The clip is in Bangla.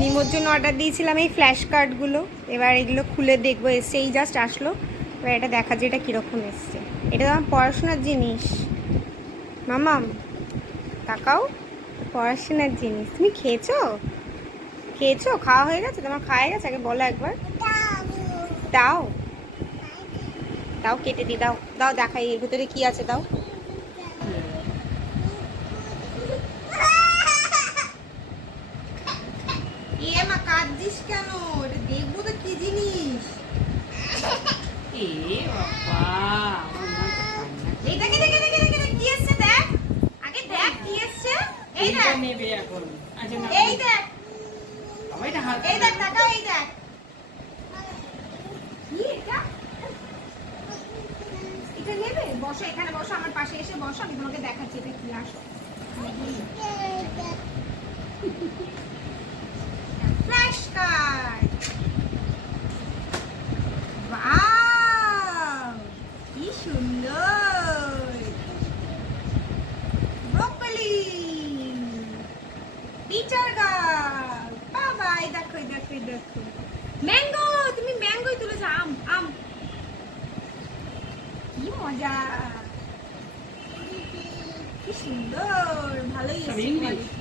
নিমোর জন্য অর্ডার দিয়েছিলাম এই ফ্ল্যাশ কার্ডগুলো এবার এগুলো খুলে দেখব, এসছে, এই জাস্ট আসলো। এবার এটা দেখা যে এটা কীরকম এসছে। এটা তো আমার পড়াশোনার জিনিস। মামাম, তাকাও, পড়াশোনার জিনিস। তুমি খেয়েছো? খেয়েছো? খাওয়া হয়ে গেছে? তোমার খাওয়া গেছে? আগে বলো একবার। দাও। দাও, কেটে দি, দাও। দাও, দেখাই, এর ভিতরে কি আছে, দাও। মা কাঁদছিস কেন? এটা দেখব তো কি জিনিস। এ বাবা আমার মা তো কান্না এই দেখে দেখে দেখে দেখে দেখে কি এসছে দেখ। আগে দেখ কি এসছে। এই দেখ। নেবে এখন। আচ্ছা না এই দেখ। বাবা এটা হাত এই দেখ তাকাও এই দেখ। কি এটা? এটা নেবে? বসো এখানে বসো আমার পাশে এসে বসো আমি তোমাকে দেখাচ্ছি এটা কি আসো ফ্ল্যাশ কার্ড ওয়াও কি সুন্দর ব্রোকলি টিচার গার্ল বাবা এই দেখো এই দেখো এই দেখো ম্যাঙ্গো তুমি ম্যাঙ্গোই তুলেছো আম আম। কি মজা। কি সুন্দর। ভালোই quality।